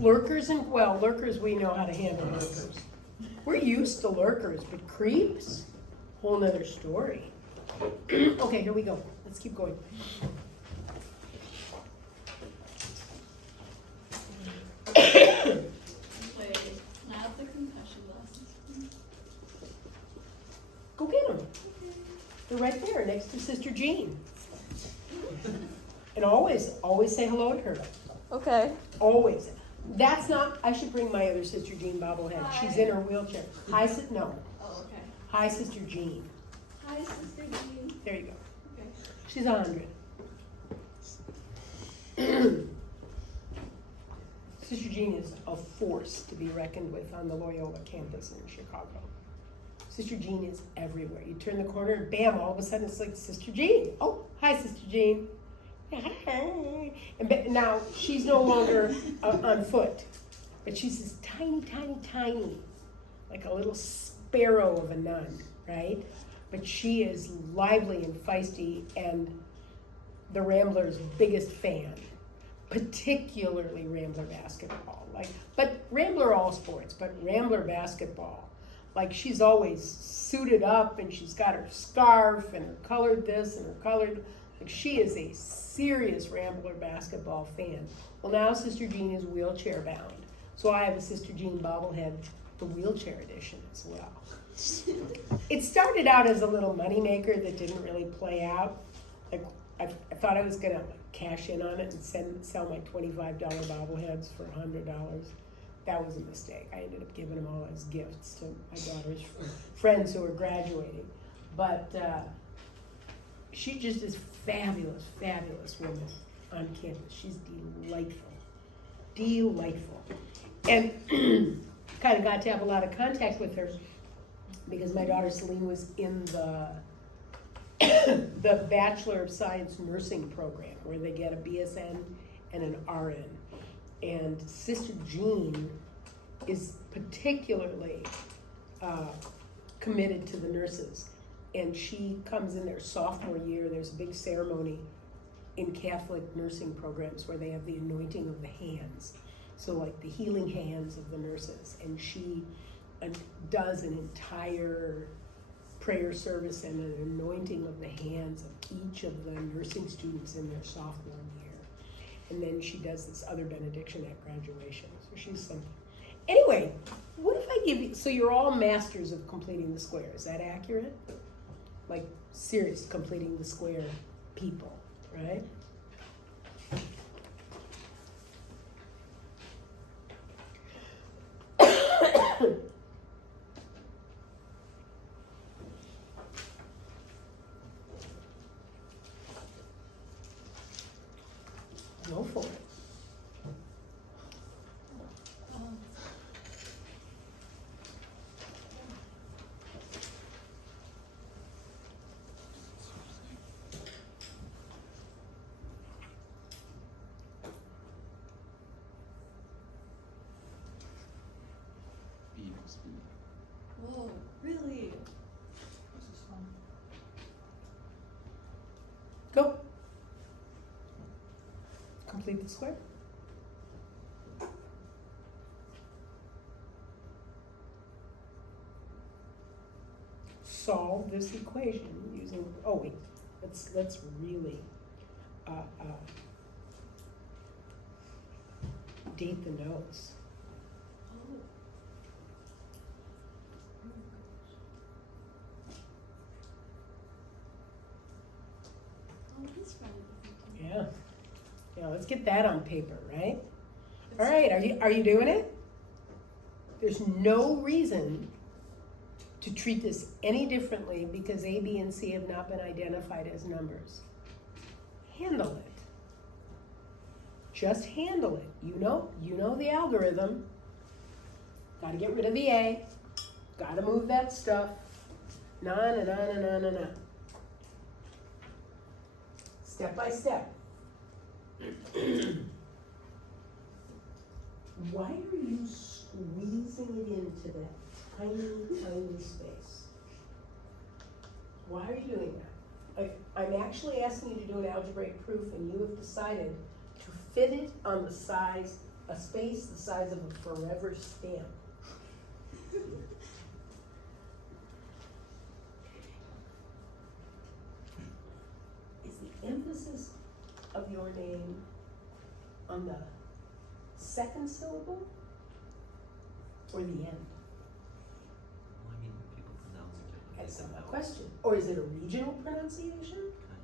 Lurkers lurkers, we know how to handle lurkers. We're used to lurkers, but creeps, whole nother story. Okay, here we go. Let's keep going. Wait, not the concussion glasses. Go get them. They're right there next to Sister Jean. And always say hello to her. Okay. Always. That's not, I should bring my other Sister Jean bobblehead. Hi. She's in her wheelchair. No. Oh, okay. Hi, Sister Jean. Hi, Sister Jean. There you go. Okay. She's 100. Sister Jean is a force to be reckoned with on the Loyola campus in Chicago. Sister Jean is everywhere. You turn the corner and bam, all of a sudden it's like Sister Jean. Oh, hi, Sister Jean. And now she's no longer on foot, but she's this tiny, like a little sparrow of a nun, right? But she is lively and feisty and the Ramblers' biggest fan, particularly Rambler basketball. But Rambler all sports, but Rambler basketball. Like she's always suited up and she's got her scarf and her colored this and her colored. Like she is a serious Rambler basketball fan. Well, now Sister Jean is wheelchair bound. So I have a Sister Jean bobblehead, the wheelchair edition as well. It started out as a little moneymaker that didn't really play out. Like I thought I was gonna cash in on it and sell my $25 bobbleheads for $100. That was a mistake. I ended up giving them all as gifts to my daughter's friends who were graduating. But she just is fabulous woman on campus. She's delightful. And kind of got to have a lot of contact with her because my daughter Celine was in the Bachelor of Science nursing program where they get a BSN and an RN. And Sister Jean is particularly committed to the nurses. And she comes in their sophomore year. There's a big ceremony in Catholic nursing programs where they have the anointing of the hands. So like the healing hands of the nurses. And she does an entire prayer service and an anointing of the hands of each of the nursing students in their sophomore year. And then she does this other benediction at graduation. So she's something. Anyway, what if I give you, so you're all masters of completing the square, is that accurate? Like serious completing the square people, right? Go for it. Whoa, really? This is fun. Go. Complete the square. Solve this equation using, oh wait, let's really date the notes. Oh. Oh, he's right. Yeah. Yeah, let's get that on paper, right? All right, are you doing it? There's no reason to treat this any differently because A, B, and C have not been identified as numbers. Handle it. Just handle it. You know the algorithm. Got to get rid of the A. Got to move that stuff. Na. Step by step. Why are you squeezing it into that tiny space? Why are you doing that? I'm actually asking you to do an algebraic proof and you have decided to fit it on the size a space the size of a forever stamp. Is the emphasis of your name on the second syllable or the end? Well, I mean, people pronounce it differently. That's not my How- question. Or is it a regional pronunciation? Kind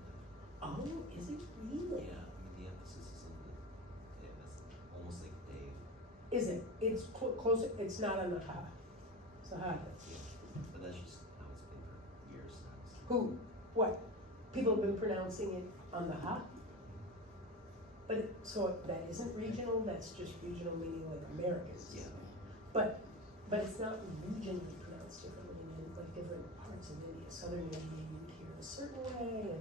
Oh, is it of. really? Yeah, I mean, the emphasis is on the, yeah, that's almost like Dave. Is it? It's closer, it's not on the ha. It's a ha. Yeah, but that's just how it's been for years now. So. Who? What? People have been pronouncing it on the ha? But, so that isn't regional, that's just regional meaning like Americans. Yeah. But it's not regionally pronounced differently in like different parts of India. Southern India you would hear a certain way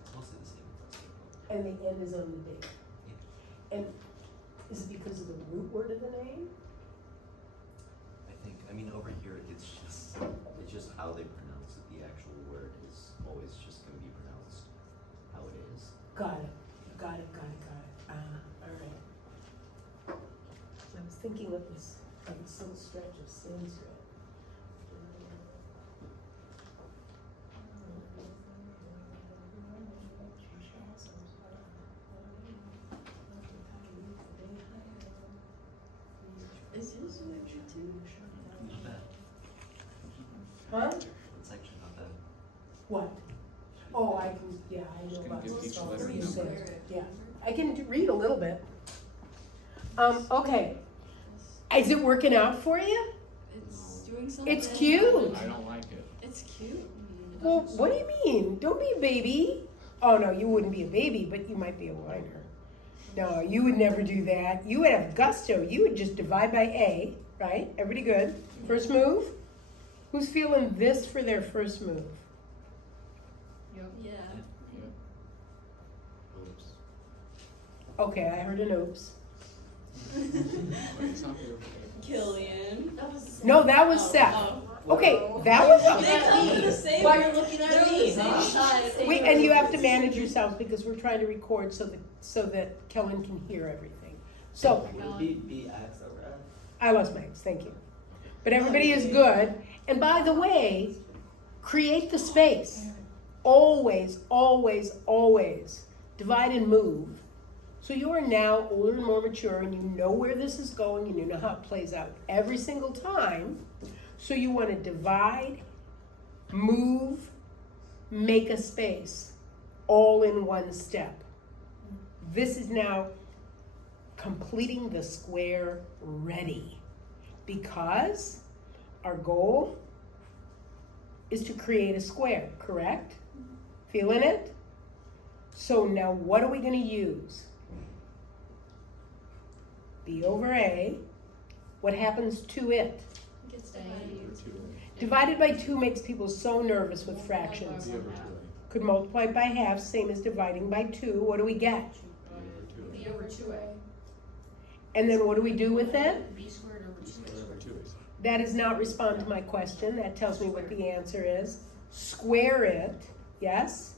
It's mostly the same across the world. and the end is on the big. Yeah. And is it because of the root word of the name? I think, I mean, over here, it's just how they pronounce it. The actual word is always just gonna be pronounced how it is. Got it. Got it. All right. I was thinking of this little stretch of Sanskrit. Is yours an extra two? Not bad. Huh? That section, not bad. What? Oh, I can, yeah, I know Just gonna about give this. each letter You a said, number. yeah, I can read a little bit. Okay, is it working out for you? It's doing something. It's cute. I don't like it. It's cute. It Well, doesn't- what do you mean? Don't be a baby. Oh, no, you wouldn't be a baby, but you might be a whiner. No, you would never do that. You would have gusto. You would just divide by A, right? Everybody good? First move? Who's feeling this for their first move? Yeah. Yep. Oops. Okay, I heard an oops. Wait, it's not the Killian. No, that was Oh, Seth. oh. Okay, that was They come from the same. Why you're looking They're at on me, the same huh? side. Wait, and you have to manage yourselves because we're trying to record so that Kellen can hear everything. So, Would it be X over F? I lost my X, thank you. But everybody is good. And by the way, create the space. Always, always, always divide and move. So you are now older and more mature and you know where this is going and you know how it plays out every single time. So you want to divide, move, make a space, all in one step. This is now completing the square ready because our goal is to create a square, correct? Feeling it? So now what are we going to use? B over A. What happens to it? Gets Over divided. 2A. Divided by 2 makes people so nervous with fractions. B over 2A. Could multiply by half, same as dividing by 2. What do we get? B over 2A. B over 2A. And then what do we do with it? B squared over B 2A. squared over 2A. That does not respond to my question. That tells me what the answer is. Square it, yes?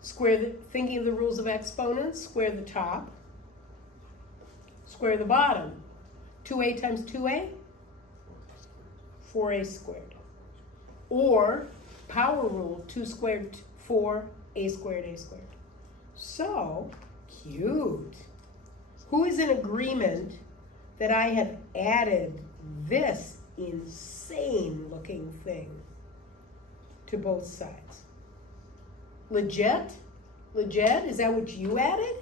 Square the, thinking of the rules of exponents, square the top. Square the bottom. 2A times 2A? 4A squared. Or power rule, 2 squared 4, A squared, A squared. So, cute. Who is in agreement that I have added this insane looking thing to both sides? Legit? Legit? Is that what you added?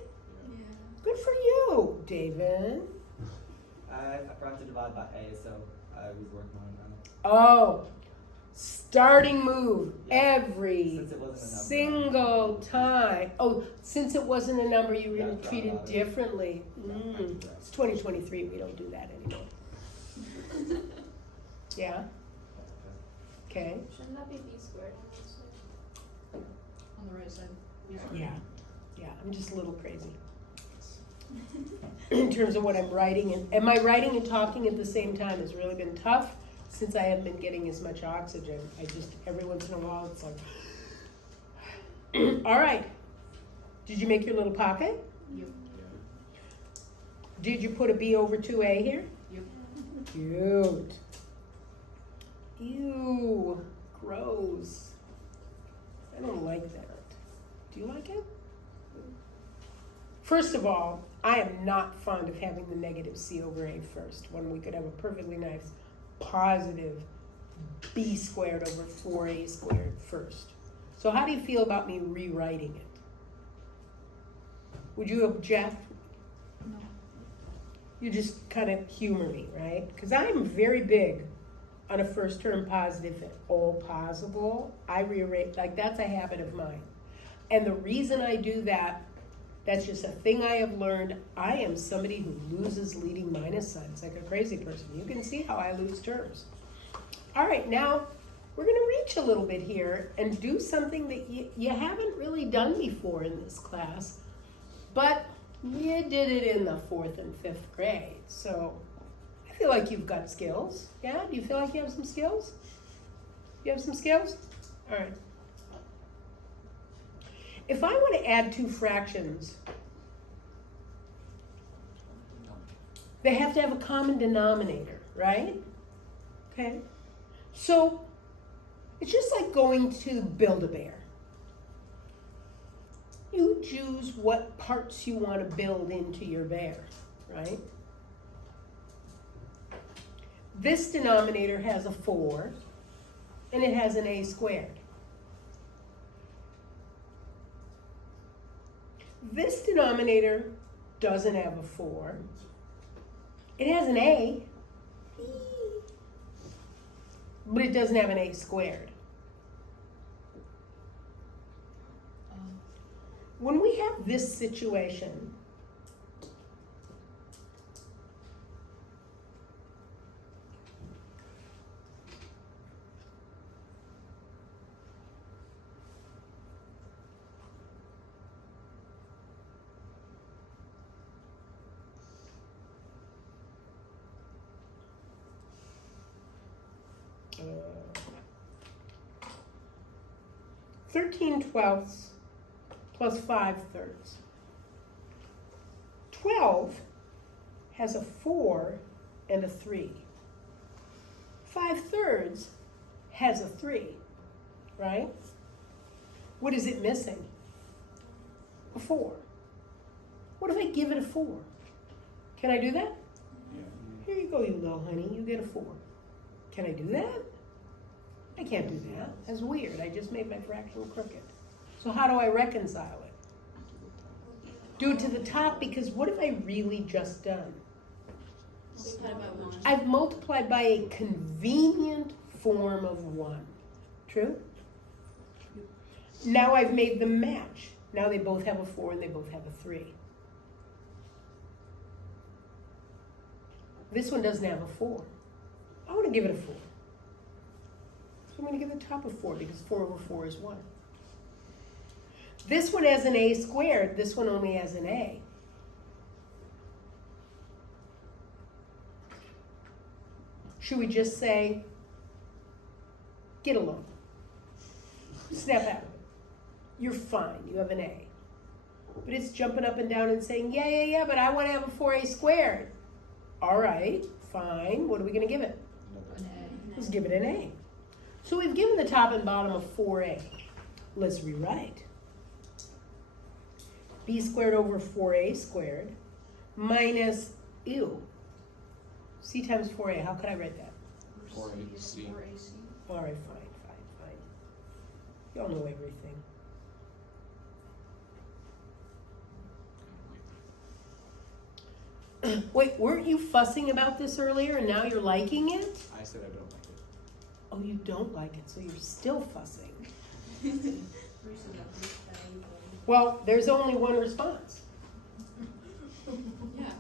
Yeah. Good for you, David. I forgot to divide by A, so I was working on it. Oh, starting move every Since it wasn't a number. single time. Oh, since it wasn't a number, you were Yeah, going to forgot treat it about it. differently. Yeah, I Mm. did that. It's 2023. We don't do that anymore. Yeah. Okay. Shouldn't that be B squared on this side? On the right side. Yeah. Yeah. I'm just a little crazy in terms of what I'm writing, and my writing and talking at the same time has really been tough since I haven't been getting as much oxygen. I just every once in a while it's like. All right. Did you make your little pocket? Yep. Did you put a B over 2A here? Yep. Cute. Ew, gross. I don't like that. Do you like it? First of all, I am not fond of having the negative C over A first, when we could have a perfectly nice positive B squared over 4A squared first. So how do you feel about me rewriting it? Would you object? No. You just kind of humor me, right? Because I'm very big on a first term positive if all possible. I rearrange, like that's a habit of mine. And the reason I do that, that's just a thing I have learned. I am somebody who loses leading minus signs like a crazy person. You can see how I lose terms. All right, now we're going to reach a little bit here and do something that you haven't really done before in this class, but you did it in the 4th and 5th grade. So I feel like you've got skills. Yeah? Do you feel like you have some skills? You have some skills? All right. If I want to add two fractions, they have to have a common denominator, right? Okay. So it's just like going to Build-A-Bear. You choose what parts you want to build into your bear, right? This denominator has a 4, and it has an A squared. This denominator doesn't have a 4. It has an A, but it doesn't have an A squared. When we have this situation, uh, 13/12 plus 5/3. 12 has a 4 and a 3. 5/3 has a 3, right? What is it missing? A 4. What if I give it a 4? Can I do that? Here you go, you little honey, you get a 4. Can I do that? I can't do that. That's weird. I just made my fraction crooked. So how do I reconcile it? Do it to the top, because what have I really just done? Multiply by 1. I've multiplied by a convenient form of 1. True? Now I've made them match. Now they both have a 4 and they both have a 3. This one doesn't have a 4. I want to give it a 4. So I'm going to give the top a 4 because 4 over 4 is 1. This one has an A squared. This one only has an A. Should we just say, get along? Snap out of it. You're fine. You have an A. But it's jumping up and down and saying, yeah, but I want to have a 4A squared. All right, fine. What are we going to give it? An A. Let's give it an A. So we've given the top and bottom of 4A. Let's rewrite. B squared over 4A squared minus, C times 4A. How could I write that? 4AC. All right, fine. Y'all know everything. Wait, weren't you fussing about this earlier and now you're liking it? I said I don't like it. Oh, you don't like it, so you're still fussing. Well, there's only one response. Yeah.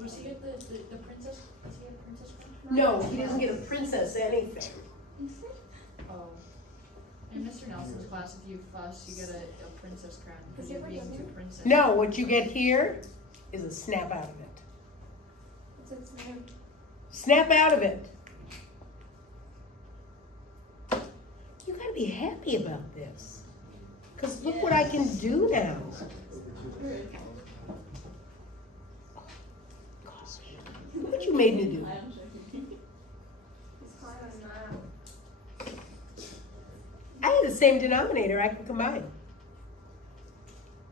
Does he get the princess? Does he get a princess crown? No, he doesn't get a princess anything. Oh. In Mr. Nelson's class, if you fuss, you get a princess crown because you're being too princess. No, what you get here is a snap out of it. What's its name? Snap out of it. You gotta be happy about this. Because look what I can do now. made me do? I'm joking. I had the same denominator, I can combine.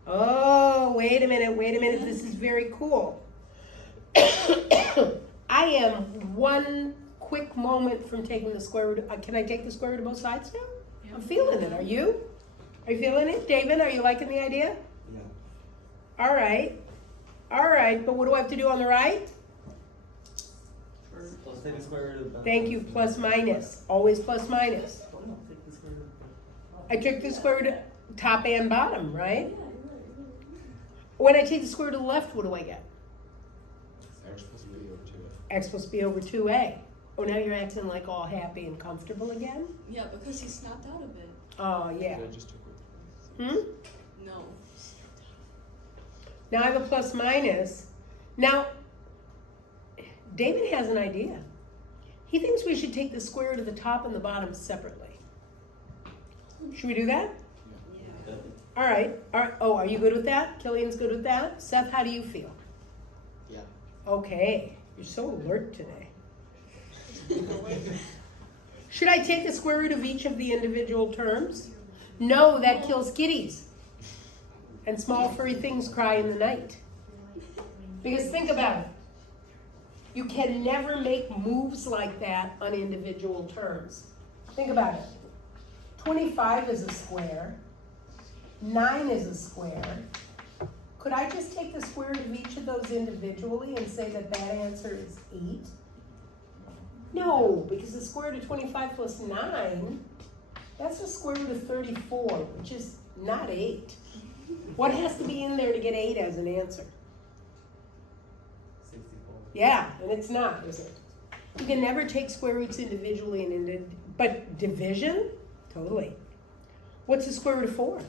Oh, wait a minute, this is very cool. I am one quick moment from taking the square root, can I take the square root of both sides now? I'm feeling it, are you? Are you feeling it? David, are you liking the idea? Yeah. Alright, but what do I have to do on the right? Let's take the square root of both. Thank you, plus minus, always plus minus. Oh, no, take the square root of I took the square root of top and bottom, Yeah, right? you're right. When I take the square root of the left, what do I get? X plus B over 2A. X plus B over 2A. Oh, now you're acting like all happy and comfortable again? Yeah, because he snapped out of it. Oh, yeah. I just took it. Hmm? No. Now I have a plus minus. Now, David has an idea. He thinks we should take the square root of the top and the bottom separately. Should we do that? Yeah. All right. Oh, are you good with that? Killian's good with that? Seth, how do you feel? Yeah. Okay. You're so alert today. Should I take the square root of each of the individual terms? No, that kills kitties. And small furry things cry in the night. Because think about it. You can never make moves like that on individual terms. Think about it. 25 is a square. 9 is a square. Could I just take the square root of each of those individually and say that that answer is 8? No, because the square root of 25 plus 9, that's the square root of 34, which is not 8. What has to be in there to get 8 as an answer? 64. Yeah, and it's not, is it? You can never take square roots individually, but division? Totally. What's the square root of 4?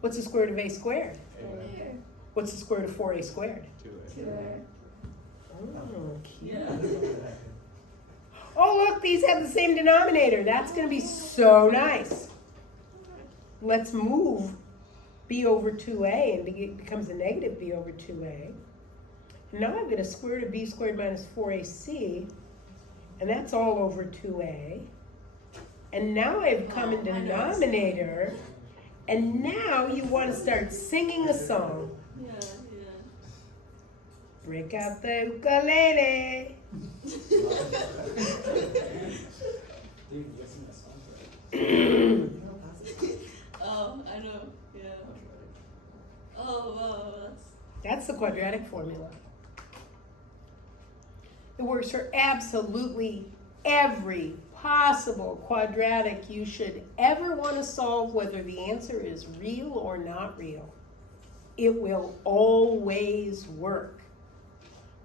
What's the square root of a squared? A What's the square root of 4a squared? 2A. Oh, cute. Yeah. Oh, look, these have the same denominator. That's going to be so nice. Let's move b over 2a, and it becomes a negative b over 2a. And now I've got a square root of b squared minus 4ac, and that's all over 2a. And now I've come in Oh, I know. denominator, and now you want to start singing a song. Yeah, Break out the ukulele. Dude, you guys sing that song, right? Oh, I know. Yeah. Oh, wow, That's the quadratic formula. It works for absolutely every possible quadratic you should ever want to solve, whether the answer is real or not real. It will always work.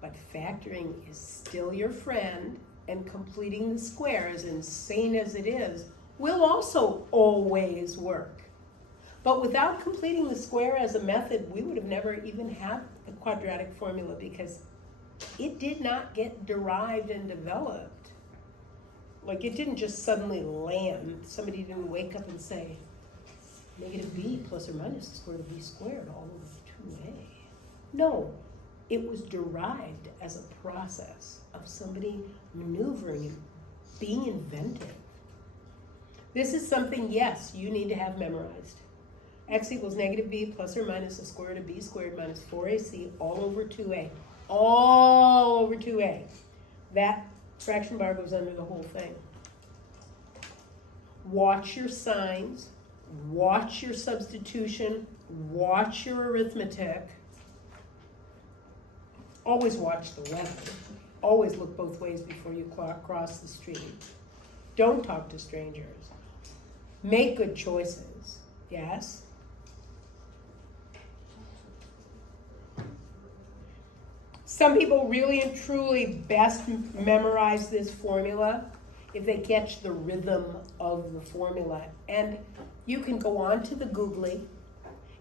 But factoring is still your friend, and completing the square, as insane as it is, will also always work. But without completing the square as a method, we would have never even had the quadratic formula, because it did not get derived and developed. Like, it didn't just suddenly land. Somebody didn't wake up and say, negative b plus or minus the square root of b squared all over 2a. No, it was derived as a process of somebody maneuvering and being inventive. This is something, yes, you need to have memorized. X equals negative b plus or minus the square root of b squared minus 4ac all over 2a. All over 2a. That fraction bar goes under the whole thing. Watch your signs, watch your substitution, watch your arithmetic. Always watch the weather. Always look both ways before you cross the street. Don't talk to strangers. Make good choices. Yes? Some people really and truly best memorize this formula if they catch the rhythm of the formula. And you can go on to the Googly,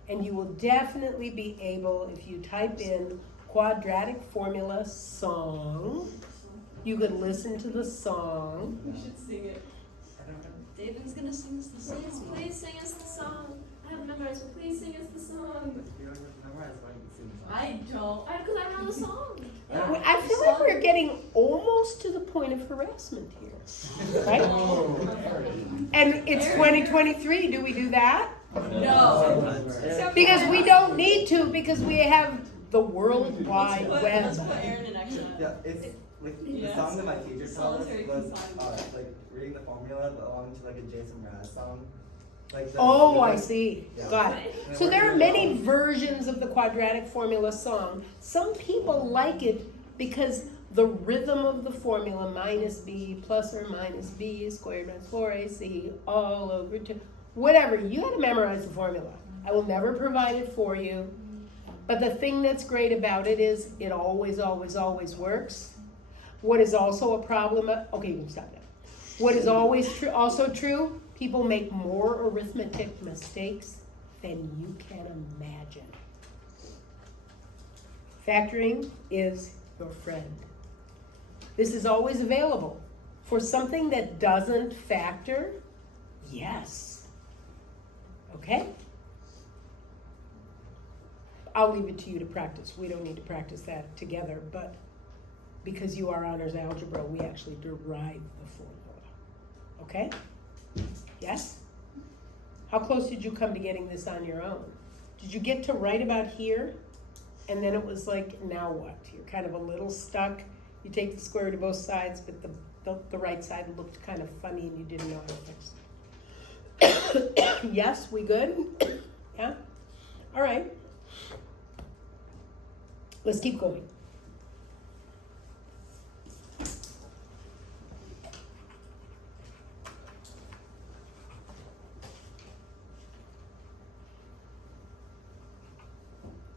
and you will definitely be able, if you type in quadratic formula song, you could listen to the song. We should sing it. David's gonna sing us the song. Please sing us the song. I have memorized memorize, but please sing us the song. If you don't memorize, why don't you sing the song? I don't. Because I know the song. I feel like we're getting almost to the point of harassment here, right? And it's 2023, do we do that? No. Because we don't need to, because we have the World Wide Let's Web. put Aaron in action. Yeah, it's like the Yes. song that my teacher taught us Solitary was confinement. like reading the formula but along to like a Jason Mraz song. Like the, Oh, I see. Yeah. Got it. So there are many versions of the quadratic formula song. Some people like it because the rhythm of the formula, minus b plus or minus b squared minus 4ac all over 2, whatever, you had to memorize the formula. I will never provide it for you. But the thing that's great about it is it always, always, always works. What is also a problem, okay, you can stop that. What is always also true, people make more arithmetic mistakes than you can imagine. Factoring is your friend. This is always available. For something that doesn't factor, yes. Okay? I'll leave it to you to practice. We don't need to practice that together, but because you are honors algebra, we actually derive the formula. Okay? Yes? How close did you come to getting this on your own? Did you get to right about here? And then it was like, now what? You're kind of a little stuck. You take the square root of both sides, but the right side looked kind of funny and you didn't know how to fix it. Yes, we good? Yeah? All right. Let's keep going.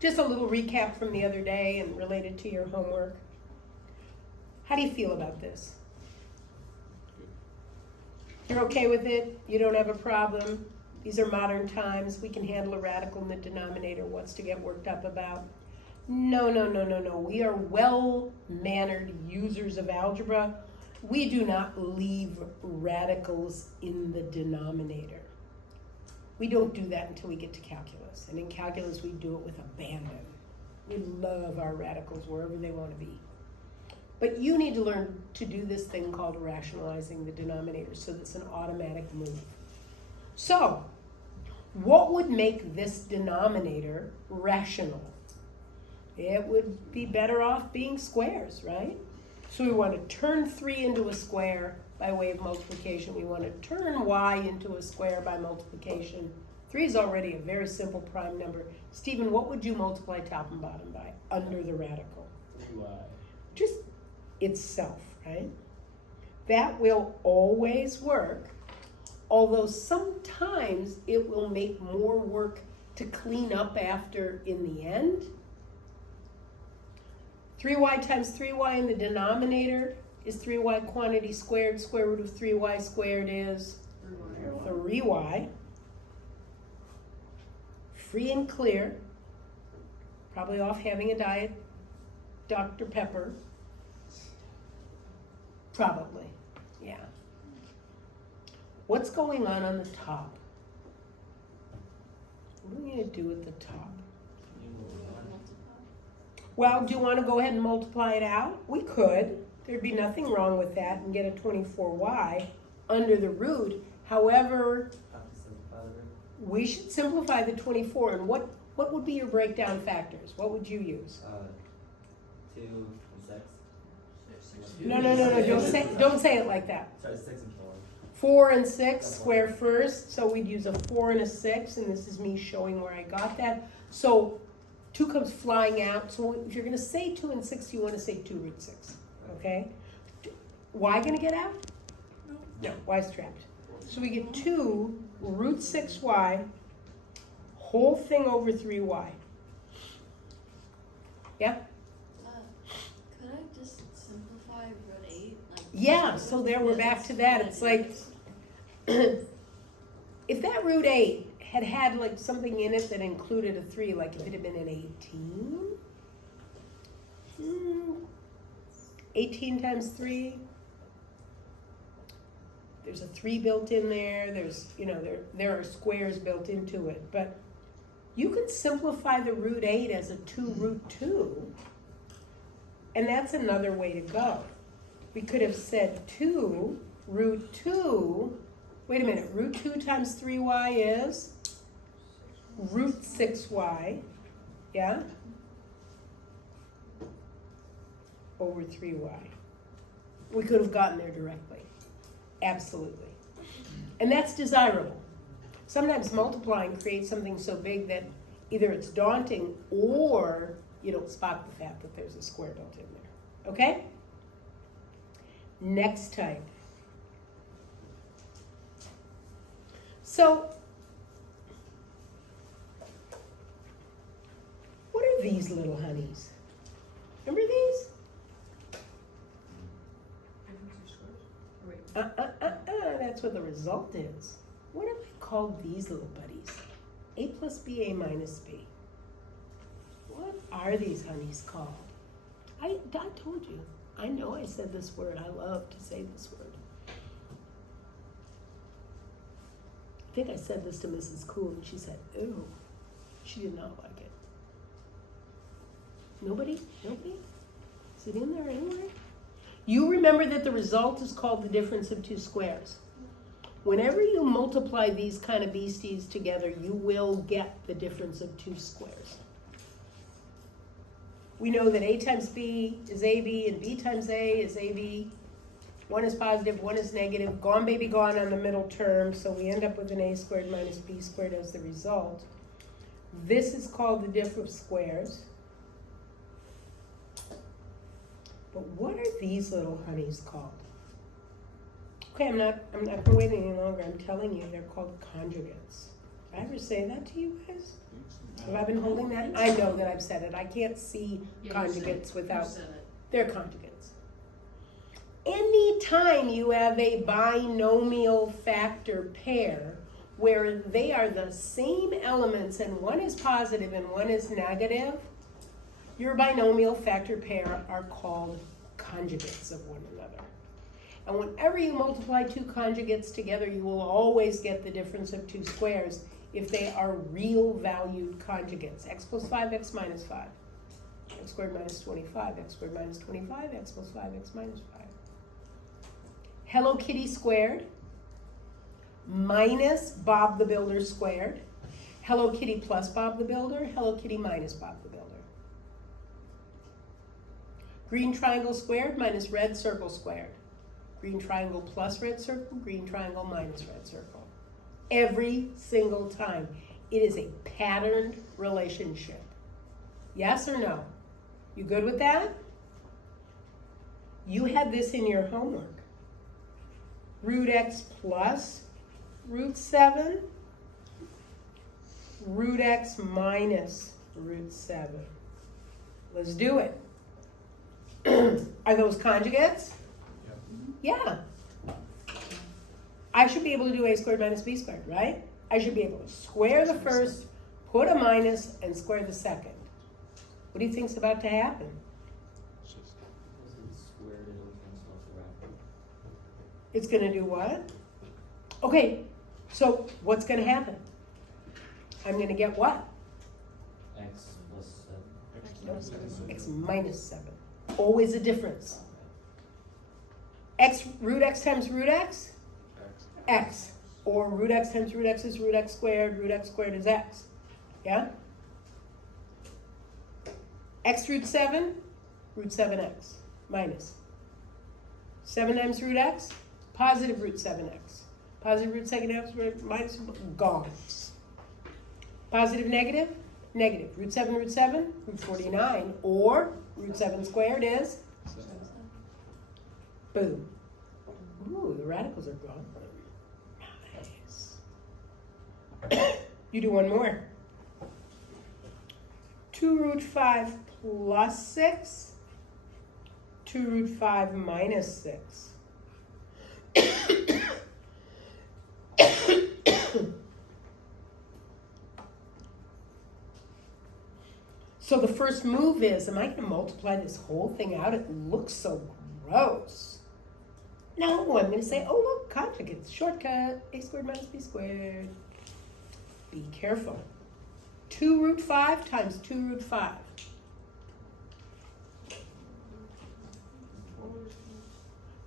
Just a little recap from the other day and related to your homework. How do you feel about this? You're okay with it? You don't have a problem? These are modern times. We can handle a radical in the denominator. What's to get worked up about? No. We are well-mannered users of algebra. We do not leave radicals in the denominator. We don't do that until we get to calculus. And in calculus, we do it with abandon. We love our radicals wherever they want to be. But you need to learn to do this thing called rationalizing the denominator, so that's an automatic move. So, what would make this denominator rational? It would be better off being squares, right? So we want to turn 3 into a square by way of multiplication. We want to turn y into a square by multiplication. 3 is already a very simple prime number. Stephen, what would you multiply top and bottom by under the radical? 3y. Just itself, right? That will always work, although sometimes it will make more work to clean up after in the end. 3y times 3y in the denominator is 3y quantity squared. Square root of 3y squared is 3y. Free and clear. Probably off having a diet Dr. Pepper. Probably, yeah. What's going on the top? What are we going to do at the top? Well, do you want to go ahead and multiply it out? We could. There'd be nothing wrong with that and get a 24y under the root. However, Have to simplify the root. we should simplify the 24. And what would be your breakdown factors? What would you use? 2 and 6. No. Don't say it like that. Sorry, 6 and 4. 4 and 6 square first, so we'd use a 4 and a 6, and this is me showing where I got that. So 2 comes flying out, so if you're going to say 2 and 6, you want to say 2 root 6, okay? Y going to get out? No, Y's trapped. So we get 2 root 6y, whole thing over 3y. Yeah? Could I just simplify root 8? Yeah, so there we're back to that. It's like, if that root 8 had like something in it that included a 3, like if it had been an 18, 18 times 3, there's a 3 built in there, there's, there are squares built into it, but You can simplify the root 8 as a 2 root 2, and that's another way to go. We could have said 2 root 2, wait a minute, root 2 times 3y is root 6y, yeah? Over 3y. We could have gotten there directly, absolutely. And that's desirable. Sometimes multiplying creates something so big that either it's daunting or you don't spot the fact that there's a square built in there, okay? Next type. So, what are these little honeys? Remember these? Difference of squares? Or wait, That's what the result is. What have I called these little buddies? A plus B, A minus B. What are these honeys called? I told you. I know I said this word. I love to say this word. I think I said this to Mrs. Cool and she said, "Ew." She did not like it. Nobody? Nobody? Is it in there anywhere? You remember that the result is called the difference of two squares. Whenever you multiply these kind of beasties together, you will get the difference of two squares. We know that A times B is AB and B times A is AB. One is positive, one is negative. Gone baby gone on the middle term, so we end up with an A squared minus B squared as the result. This is called the diff of squares. But what are these little honeys called? Okay, I'm not gonna wait any longer. I'm telling you, they're called conjugates. Did I ever say that to you guys? Have I been holding that? I know that I've said it. I can't see yeah, you said- conjugates without, You said it. they're conjugates. Anytime you have a binomial factor pair where they are the same elements and one is positive and one is negative, your binomial factor pair are called conjugates of one another. And whenever you multiply two conjugates together, you will always get the difference of two squares if they are real valued conjugates. X plus 5, X minus 5. X squared minus 25, X squared minus 25, X plus 5, X minus 5. Hello Kitty squared minus Bob the Builder squared. Hello Kitty plus Bob the Builder, Hello Kitty minus Bob the Builder. Green triangle squared minus red circle squared. Green triangle plus red circle, green triangle minus red circle. Every single time. It is a patterned relationship. Yes or no? You good with that? You had this in your homework. Root x plus root 7, root x minus root 7. Let's do it. Are those conjugates? Yeah. I should be able to do a squared minus b squared, right? I should be able to square the first, put a minus, and square the second. What do you think's about to happen? It's going to do what? Okay, so what's going to happen? I'm going to get what? X plus 7. X minus 7. Always a difference. X, root x times root x? X. Or root x times root x is root x squared is x. Yeah? X root 7, root 7x, minus. 7 times root x, positive root 7x. Positive root 7x, minus, gone. Positive, negative, negative. Root 7, root 49, or root 7 squared is? Boom. Ooh, the radicals are gone. Nice. You do one more. 2 root 5 plus 6, 2 root 5 minus 6. So the first move is, am I going to multiply this whole thing out? It looks so gross. No, I'm going to say, oh look, conjugates, shortcut, a squared minus b squared. Be careful. 2 root 5 times 2 root 5.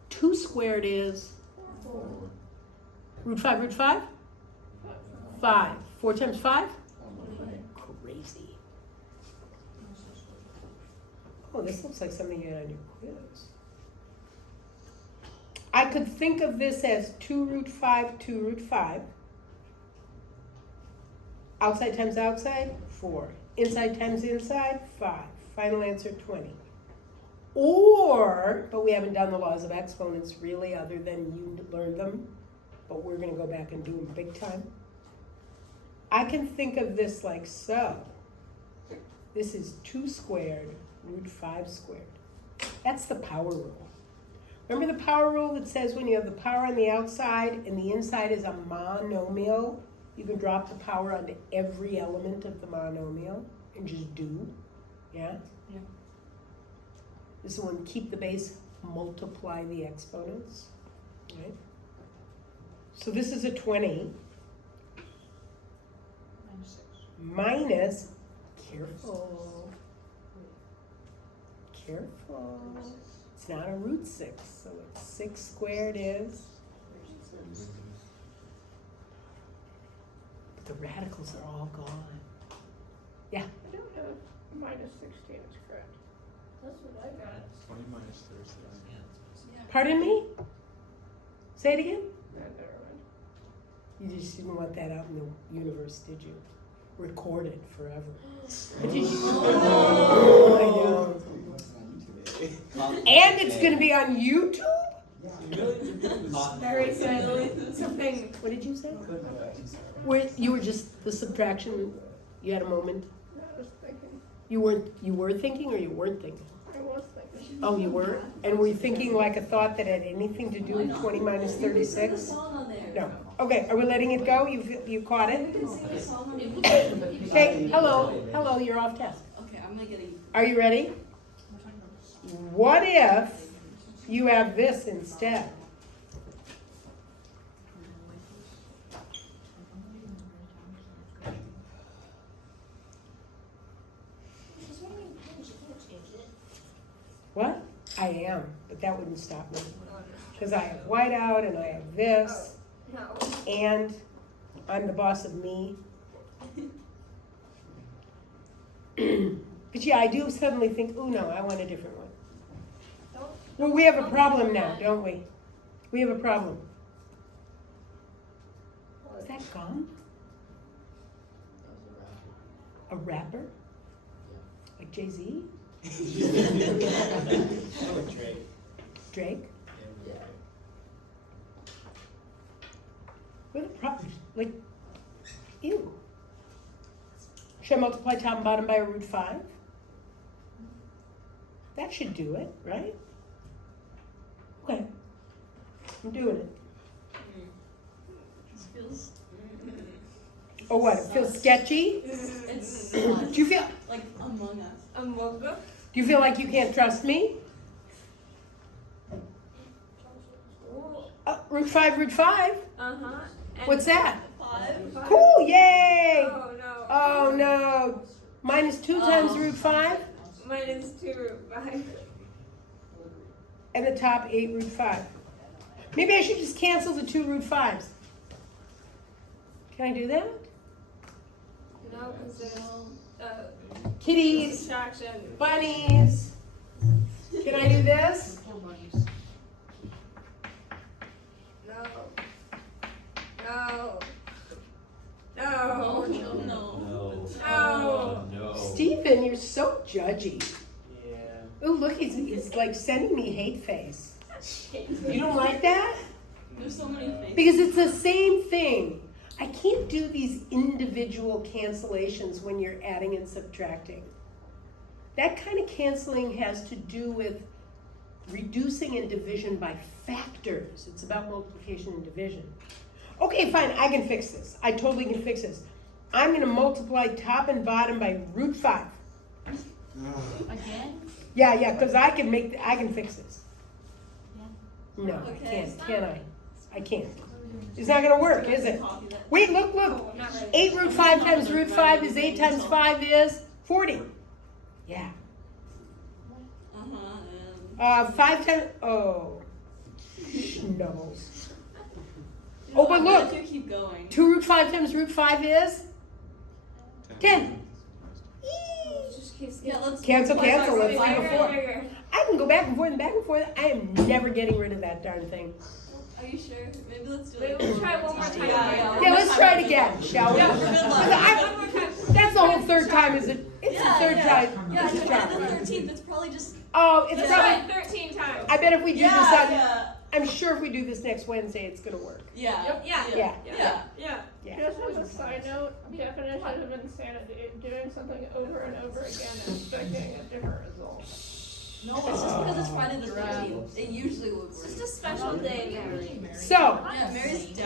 Two squared is root 5 root 5? 5. 4 times 5? Crazy. Oh, this looks like something you had on your quiz. I could think of this as 2 root 5, 2 root 5. Outside times outside, 4. Inside times inside, 5. Final answer, 20. Or, but we haven't done the laws of exponents really other than you learned them, but we're going to go back and do them big time. I can think of this like so. This is 2 squared root 5 squared. That's the power rule. Remember the power rule that says when you have the power on the outside and the inside is a monomial, you can drop the power onto every element of the monomial and just do? Yeah? Yeah. This is when keep the base, multiply the exponents. Right? So this is a 20 minus, careful, it's not a root 6, so it's 6 squared is, but the radicals are all gone. Yeah, I don't have minus 16 is correct. That's what I got. 20 minus 36. pardon me? Say it again? No, never mind. You just didn't want that out in the universe, did you? Recorded forever. But did you? I know. And it's going to be on YouTube? Very sadly, something. What did you say? Where you were just the subtraction, you had a moment? I was thinking. You were thinking or you weren't thinking? I was thinking. Oh, you were? And were you thinking like a thought that had anything to do with 20 minus 36? Song on there. No. Okay, are we letting it go? You caught We it? can sing a song on there. Okay, hello, you're off task. Okay, I'm gonna get a. Are you ready? What if you have this instead? What? I am, but that wouldn't stop me. Because I have whiteout and I have this, No. and I'm the boss of me. But yeah, I do suddenly think, oh no, I want a different one. Well, we have a problem now, don't we? We have a problem. Is that gum? A rapper? Like Jay-Z? Drake? What a problem. Like, ew. Should I multiply top and bottom by a root 5? That should do it, right? Okay. I'm doing it. This feels. Oh, what? It feels sketchy? It's Do you feel? like Among Us. Amoga. Do you feel like you can't trust me? Root 5, root 5. Uh-huh. What's that? 5. Cool, yay! Oh no. Oh no. Minus 2 times root 5. Minus 2 root 5. And the top 8 root 5. Maybe I should just cancel the 2 root 5s. Can I do that? No, because there's Kitties, subtraction. bunnies. Can I do this? Poor bunnies. No. No. Oh, No. no. No. Oh. No. Stephen, you're so judgy. Yeah. Oh, look, he's like sending me hate face. You don't like that? There's so many things. Because it's the same thing. I can't do these individual cancellations when you're adding and subtracting. That kind of canceling has to do with reducing and division by factors. It's about multiplication and division. Okay, fine, I can fix this. I totally can fix this. I'm going to multiply top and bottom by root 5. Again? Yeah, because I can fix this. Yeah. No, I Okay, can't. stop. Can I? I can't. It's not gonna work, is it? Wait, look. Oh, I'm not ready. 8 root 5 times root 5 is 8 times 5 is 40. Yeah. Uh-huh. 5 times, oh. Schnubbles. Oh, but look. If you keep going. 2 root 5 times root 5 is 10. Just keeps Yeah, let's Cancel, cancel, let's Right, do right, a 4. right, right. I can go back and forth and back and forth. I am never getting rid of that darn thing. Are you sure? Maybe let's do Wait, it. we'll try one more time. Yeah, let's try it again, shall we? Yeah, for good luck. I- One more time. That's the whole third time, is it? It's the third time. Yeah, It's a it's job. the 13th. It's probably just. Oh, it's Let's probably, try it 13 times. I bet if we do this on, yeah. I'm sure if we do this next Wednesday, it's gonna work. Yeah. Yeah. Yeah. Yeah. Yeah. Just as a side note, definition of insanity, doing something over and over again and expecting a different result. No, it's just because it's Friday the 13th. It usually would work. It's just a special day, Mary. So, Yeah, Mary's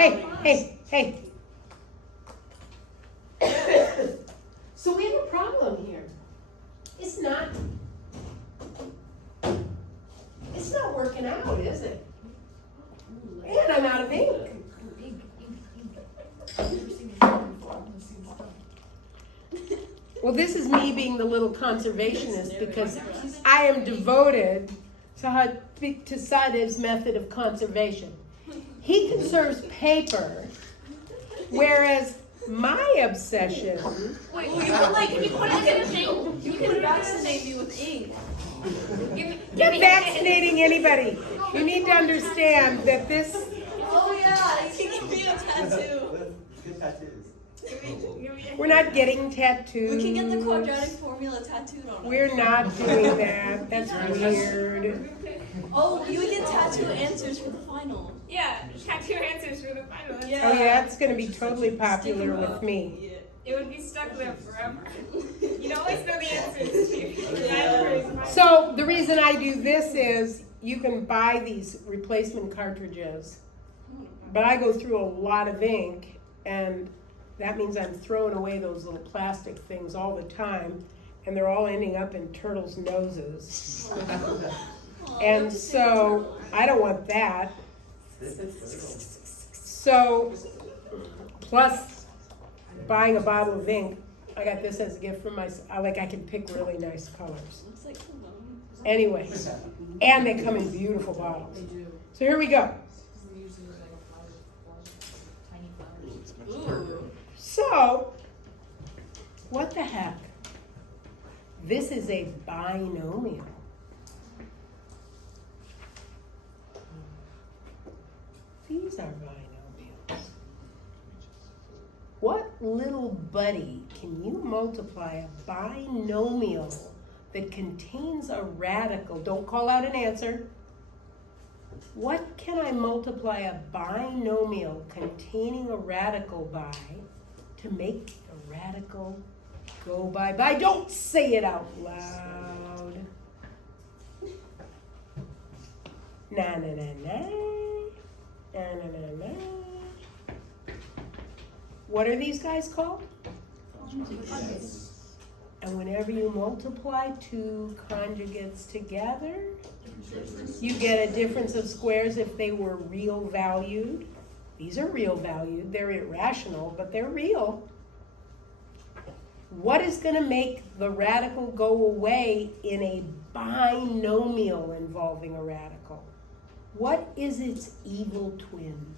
hey. So we have a problem here. It's not working out, is it? And I'm out of ink. Well, this is me being the little conservationist because I am devoted to Sadiv's method of conservation. He conserves paper, whereas my obsession. Wait, Oh, you could like, can you put it in a thing? You can vaccinate me with ink. You're vaccinating anybody. You need to understand that this. Oh yeah, you can give me a tattoo. Good tattoos. We're not getting tattoos. We can get the quadratic formula tattooed on it. We're not doing that. That's weird. Oh, you would get tattoo answers for the final. Yeah, tattoo answers for the final. Oh yeah, that's gonna be totally popular with me. Yeah. It would be stuck there forever. You'd always know the answers to. So the reason I do this is you can buy these replacement cartridges, but I go through a lot of ink, and that means I'm throwing away those little plastic things all the time, and they're all ending up in turtles' noses. Aw, And that's so I don't want that. So plus buying a bottle of ink, I got this as a gift from I can pick really nice colors. looks like cologne. Anyway, and they come in beautiful bottles. So here we go. Ooh. So, what the heck? This is a binomial. These are binomials. What little buddy can you multiply a binomial that contains a radical? Don't call out an answer. What can I multiply a binomial containing a radical by to make a radical go by? Don't say it out loud. Na na na na. Na na na na. What are these guys called? And whenever you multiply two conjugates together, you get a difference of squares if they were real valued. These are real valued. They're irrational, but they're real. What is going to make the radical go away in a binomial involving a radical? What is its evil twin?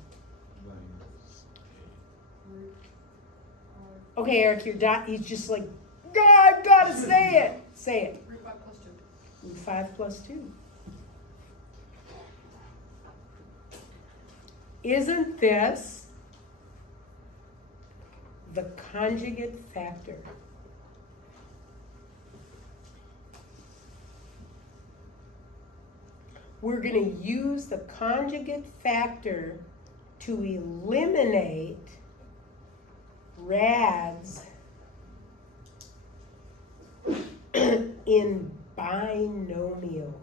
Okay, Eric, he's just like, God, I've got to say it. Say it. Root 5 plus 2. Root 5 plus 2. Isn't this the conjugate factor? We're going to use the conjugate factor to eliminate rads in binomial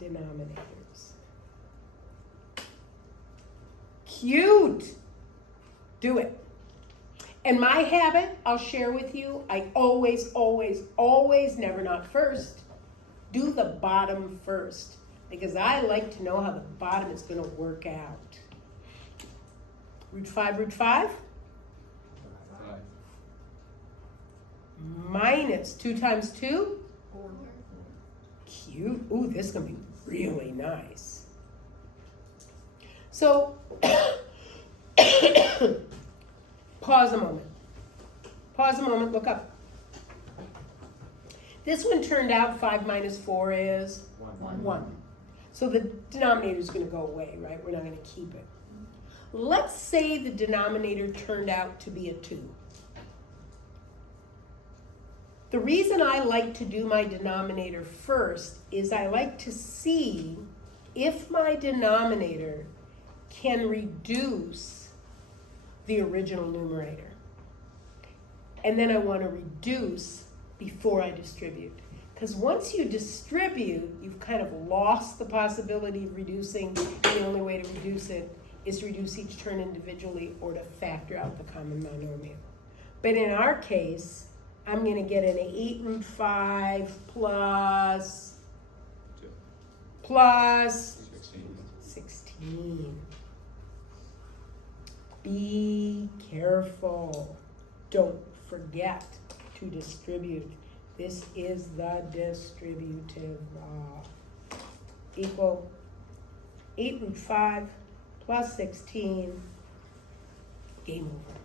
denominators. Cute! Do it. And my habit, I'll share with you, I always, never not first, do the bottom first. Because I like to know how the bottom is going to work out. Root 5, root 5. Minus 2 times 2. Cute. Ooh, this is going to be really nice. So, pause a moment. Pause a moment, look up. This one turned out 5 minus 4 is 1. So the denominator is going to go away, right? We're not going to keep it. Let's say the denominator turned out to be a 2. The reason I like to do my denominator first is I like to see if my denominator can reduce the original numerator. And then I want to reduce before I distribute. Because once you distribute, you've kind of lost the possibility of reducing. The only way to reduce it is to reduce each term individually or to factor out the common monomial. But in our case, I'm going to get an 8 root 5 plus 16. Be careful. Don't forget to distribute. This is the distributive law. Equal 8 root 5 plus 16. Game over.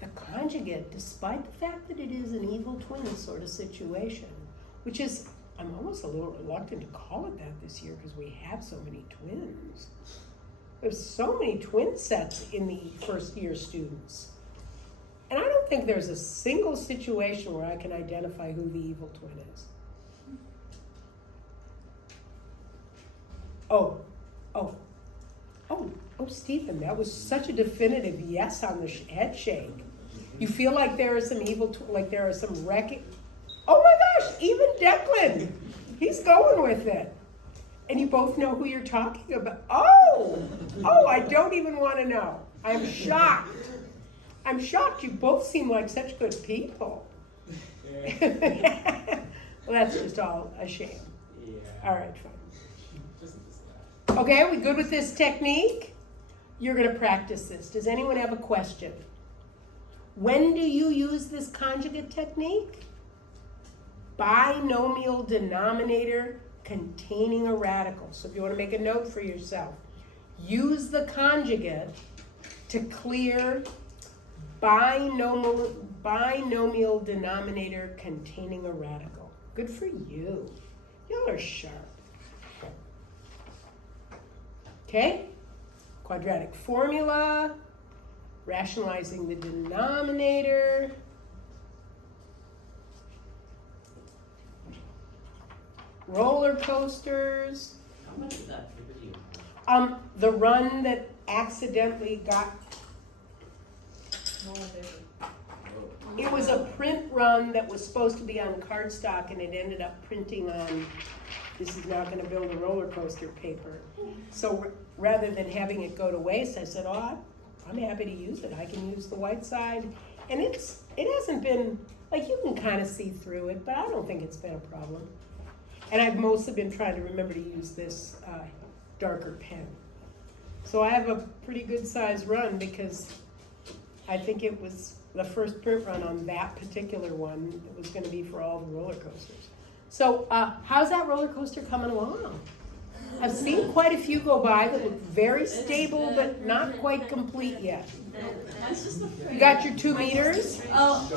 The conjugate, despite the fact that it is an evil twin sort of situation, which is, I'm almost a little reluctant to call it that this year because we have so many twins. There's so many twin sets in the first year students. And I don't think there's a single situation where I can identify who the evil twin is. Oh, Stephen, that was such a definitive yes on the head shake. You feel like there are some evil, like there are some wrecking. Oh my gosh, even Declan, he's going with it. And you both know who you're talking about. Oh, I don't even want to know. I'm shocked. You both seem like such good people. Well, that's just all a shame. All right, fine. Okay, are we good with this technique? You're going to practice this. Does anyone have a question? When do you use this conjugate technique? Binomial denominator containing a radical. So if you want to make a note for yourself, use the conjugate to clear binomial denominator containing a radical. Good for you. Y'all are sharp. Okay? Quadratic formula, rationalizing the denominator. Roller coasters. How much did that figure you? The run that accidentally got, it was a print run that was supposed to be on cardstock and it ended up printing on, this is not going to build a roller coaster paper. So rather than having it go to waste, I said, I'm happy to use it. I can use the white side. And it hasn't been, like you can kind of see through it, but I don't think it's been a problem. And I've mostly been trying to remember to use this darker pen. So I have a pretty good size run because I think it was the first print run on that particular one that was going to be for all the roller coasters. So how's that roller coaster coming along? I've seen quite a few go by that look very stable but not quite complete yet. You got your 2 meters? Oh.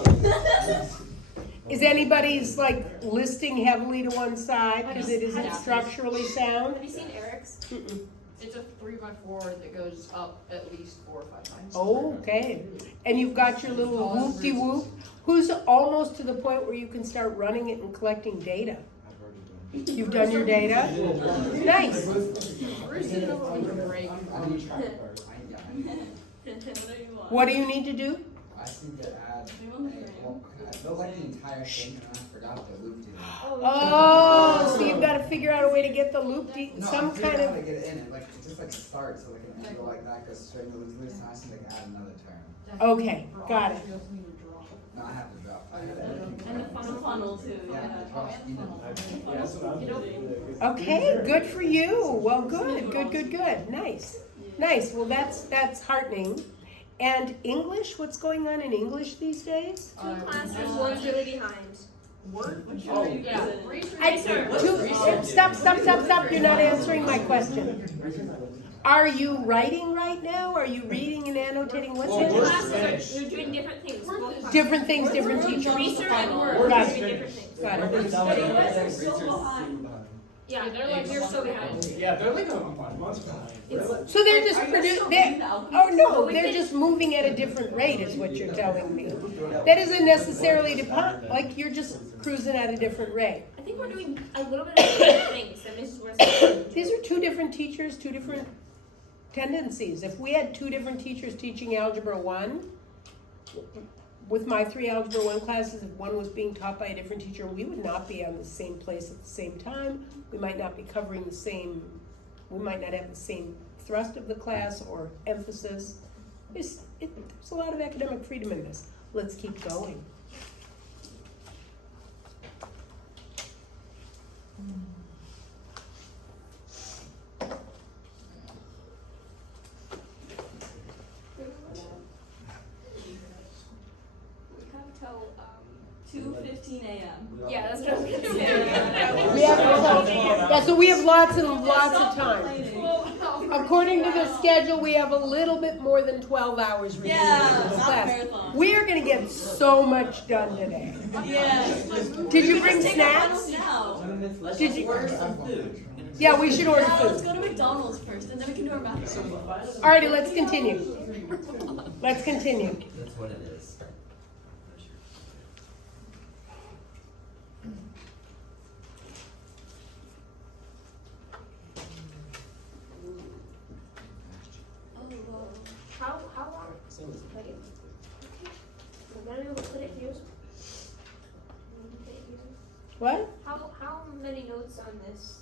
Is anybody's like listing heavily to one side because it isn't structurally sound? Have you seen Eric's? Mm-mm. It's a 3x4 that goes up at least 4 or 5 times. Okay. And you've got your little whoop-de-whoop. Who's almost to the point where you can start running it and collecting data? You've done your data? Nice. Bruce did it over winter break. What do you need to do? I just need to add, I built like the entire thing and I forgot the loop to it. Oh, so you've got to figure out a way to get the loop, No, some I figured kind out how to of, get it in. It like it just like starts so like an angle like that goes straight into the loop. So I just need to add another term. okay, got it. No, I have to drop. I have to And the funnel too. Yeah, the drops needed. Okay, good for you. Well, good. Nice. Nice, well, that's heartening. And English, what's going on in English these days? Two classes, one's really behind. Word? Oh. Yeah, research. Stop, you're not answering my question. Are you writing right now? Are you reading and annotating? What's Two it? classes are doing different things. Both classes. Different things, different teachers. Research and Got Word are it. doing different things. Got it. Yeah, you're so behind. Yeah, they're like a month behind. So they're just they're just moving at a different rate is what you're telling me. That isn't necessarily like you're just cruising at a different rate. I think we're doing a little bit of different things than Mrs. Worth. These are two different teachers, two different tendencies. If we had two different teachers teaching Algebra 1, with my 3 Algebra 1 classes, if one was being taught by a different teacher, we would not be on the same place at the same time. We might not be covering we might not have the same thrust of the class or emphasis. There's a lot of academic freedom in this. Let's keep going. We have till 2:15 a.m. Yeah, that's what I was gonna say. So we have lots and lots of time. According to the schedule, we have a little bit more than 12 hours remaining in this not class. marathon. We are going to get so much done today. Yeah. Did you bring snacks? Now. Did you? Order some food. Yeah, we should order Yeah, let's food. go to McDonald's first, and then we can do our math. Alrighty, let's continue. Let's continue. That's what it is. Oh, wow. How long? Like, we're gonna be able to put it here. What? How many notes on this?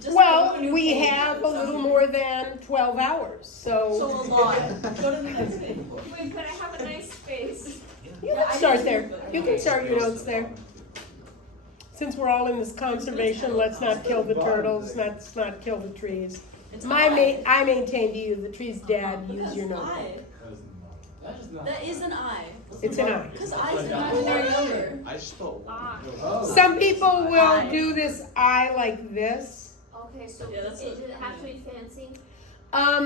Just Well, go to a new we page have or a little something. more than 12 hours, So a lot. Go to the next page. Wait, but I have a nice space. you can start there. You can start your notes there. Since we're all in this conservation, let's not kill the turtles, let's not kill the trees. It's I maintain to you, the tree's dead, But use that's your notebook. I. That is not. That is an I. It's an I. Because I is an imaginary number. I stole. Ah. Oh. Some people will do this I like this. Okay, so Yeah, that's does what- it have to be fancy?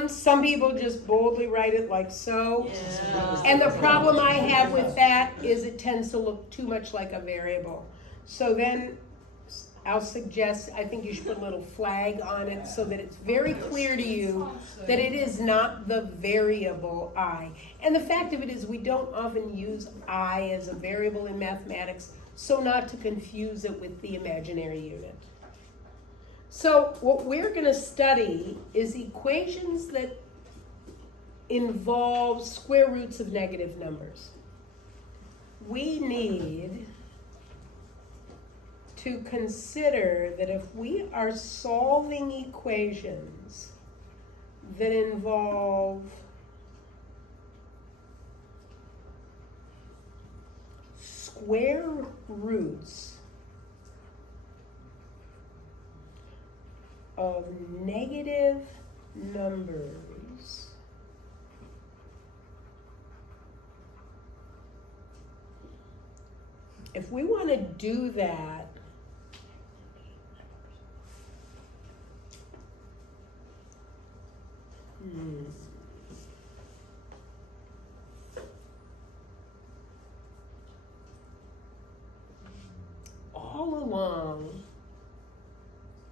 Some people just boldly write it like so. Yeah. And the problem I have with that is it tends to look too much like a variable. So then I'll suggest, I think you should put a little flag on it so that it's very clear to you that it is not the variable I. And the fact of it is we don't often use I as a variable in mathematics, so not to confuse it with the imaginary unit. So what we're going to study is equations that involve square roots of negative numbers. We need to consider that if we are solving equations that involve square roots of negative numbers, if we want to do that, all along,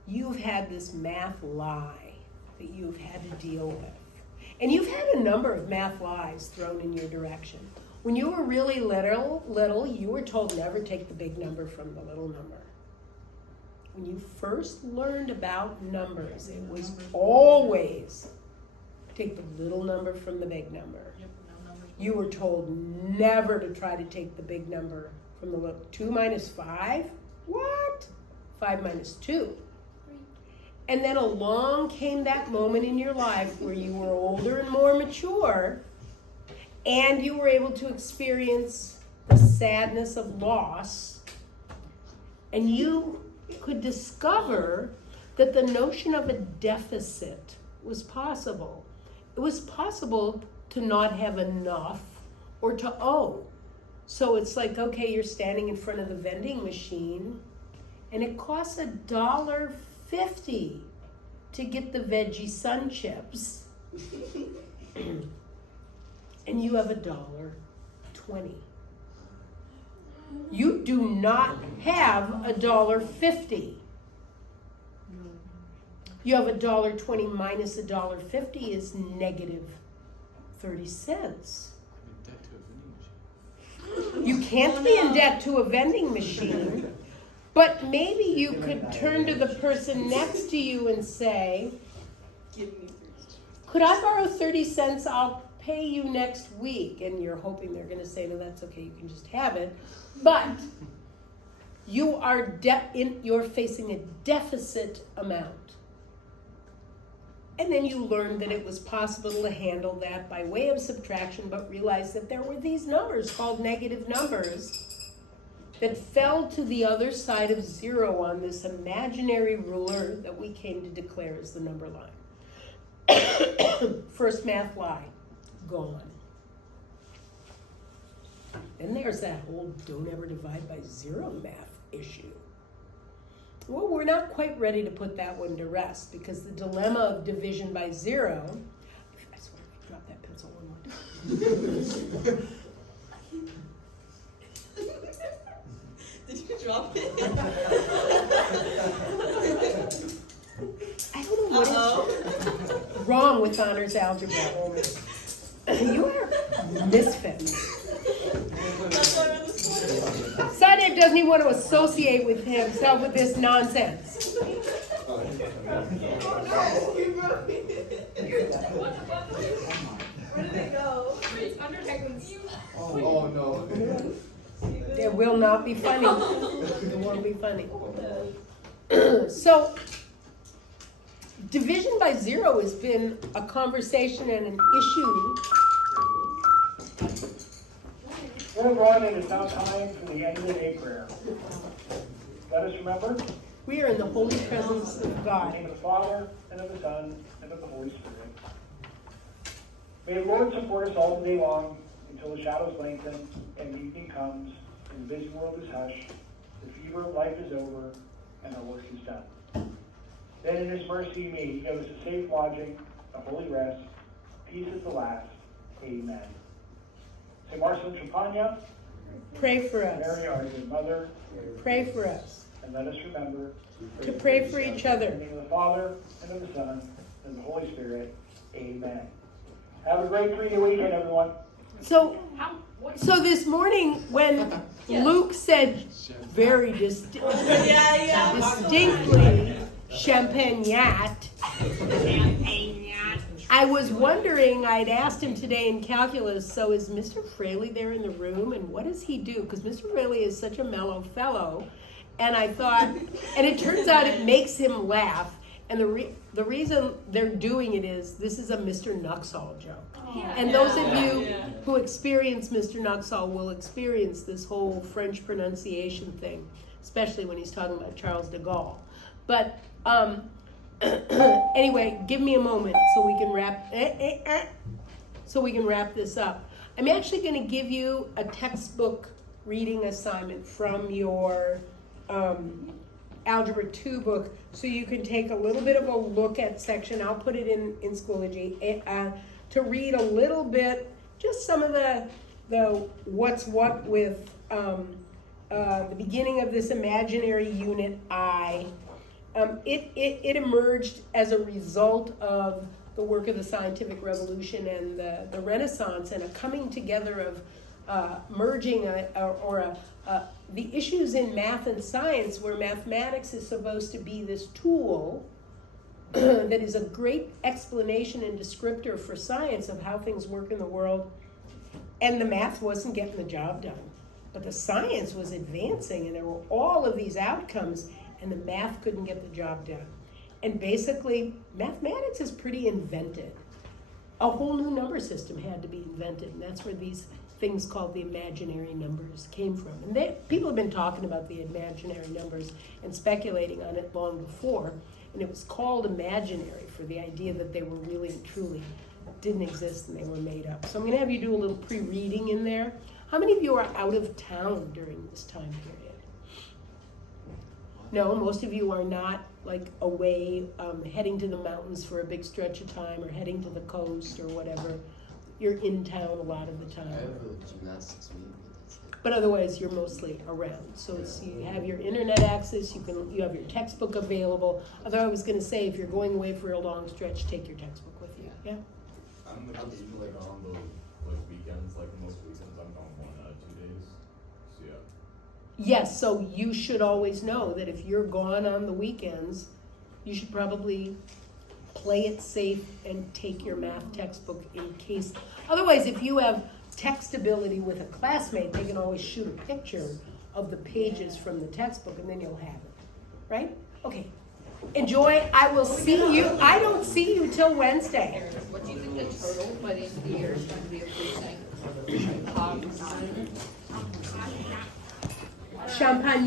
you've had this math lie that you've had to deal with. And you've had a number of math lies thrown in your direction. When you were really little, you were told never take the big number from the little number. When you first learned about numbers, it was always take the little number from the big number. You were told never to try to take the big number from the little. 2 minus 5? What? 5 minus 2. And then along came that moment in your life where you were older and more mature, and you were able to experience the sadness of loss, and you could discover that the notion of a deficit was possible. it was possible to not have enough or to owe. So it's like, okay, you're standing in front of the vending machine and it costs $1.50 to get the veggie sun chips. And you have $1.20. You do not have $1.50. You have $1.20 minus $1.50 is negative 30 cents. You can't be in debt to a vending machine, but maybe you could turn to the person next to you and say, could I borrow 30 cents? I'll pay you next week. And you're hoping they're going to say, no, that's okay, you can just have it. But you are you're facing a deficit amount. And then you learned that it was possible to handle that by way of subtraction, but realized that there were these numbers called negative numbers that fell to the other side of zero on this imaginary ruler that we came to declare as the number line. First math lie, gone. Then there's that whole don't ever divide by zero math issue. Well, we're not quite ready to put that one to rest because the dilemma of division by zero, I swear, if you drop that pencil one more time. Did you drop it? I don't know what is wrong with honors algebra, Homer. You are a misfit. Sadev doesn't even want to associate with himself with this nonsense. Where did it go? It's under techniques. Oh no. It will not be funny. It won't be funny. So, division by zero has been a conversation and an issue. Everyone, it is now time for the end of the day prayer. Let us remember, We are in the holy presence of in the God. name of the Father, and of the Son, and of the Holy Spirit. May the Lord support us all the day long until the shadows lengthen and evening comes, and the busy world is hushed, the fever of life is over, and our work is done. Then in His mercy may He give us a safe lodging, a holy rest, peace at the last. Amen. St. Marcel and Champagne, Pray for us. Mary, our good mother, Pray for us. and let us remember To pray for each other. in the name of the Father, and of the Son, and of the Holy Spirit. Amen. Have a great 3-day weekend, everyone. So this morning when Luke said very distinctly champagnat, I was wondering, I'd asked him today in calculus, so is Mr. Fraley there in the room and what does he do? Because Mr. Fraley is such a mellow fellow. And I thought, and it turns out it makes him laugh. And the reason they're doing it is this is a Mr. Nuxall joke. And those of you who experience Mr. Nuxall will experience this whole French pronunciation thing, especially when he's talking about Charles de Gaulle. But anyway, give me a moment so we can wrap this up. I'm actually going to give you a textbook reading assignment from your Algebra 2 book, so you can take a little bit of a look at section. I'll put it in Schoology to read a little bit, just some of the what's what with the beginning of this imaginary unit I. It emerged as a result of the work of the scientific revolution and the Renaissance, and a coming together of merging the issues in math and science, where mathematics is supposed to be this tool that is a great explanation and descriptor for science of how things work in the world, and the math wasn't getting the job done. But the science was advancing, and there were all of these outcomes, and the math couldn't get the job done. And basically, mathematics is pretty invented. A whole new number system had to be invented, and that's where these things called the imaginary numbers came from. And people have been talking about the imaginary numbers and speculating on it long before, and it was called imaginary for the idea that they were really and truly didn't exist and they were made up. So I'm gonna have you do a little pre-reading in there. How many of you are out of town during this time period? No, most of you are not like away, heading to the mountains for a big stretch of time or heading to the coast or whatever. You're in town a lot of the time. I have a gymnastics meeting, but that's it. But otherwise, you're mostly around. So it's, you have your internet access, you have your textbook available. Although I was gonna say, if you're going away for a long stretch, take your textbook with you, yeah? I'm like on the weekends, like most weekends I'm gone 1 out of 2 days. So yeah. Yes, so you should always know that if you're gone on the weekends, you should probably play it safe and take your math textbook in case. Otherwise, if you have textability with a classmate, they can always shoot a picture of the pages from the textbook and then you'll have it, right? Okay, enjoy. I will see you. I don't see you till Wednesday. What do you think the total by the end of the year is going to be of producing? Champagne.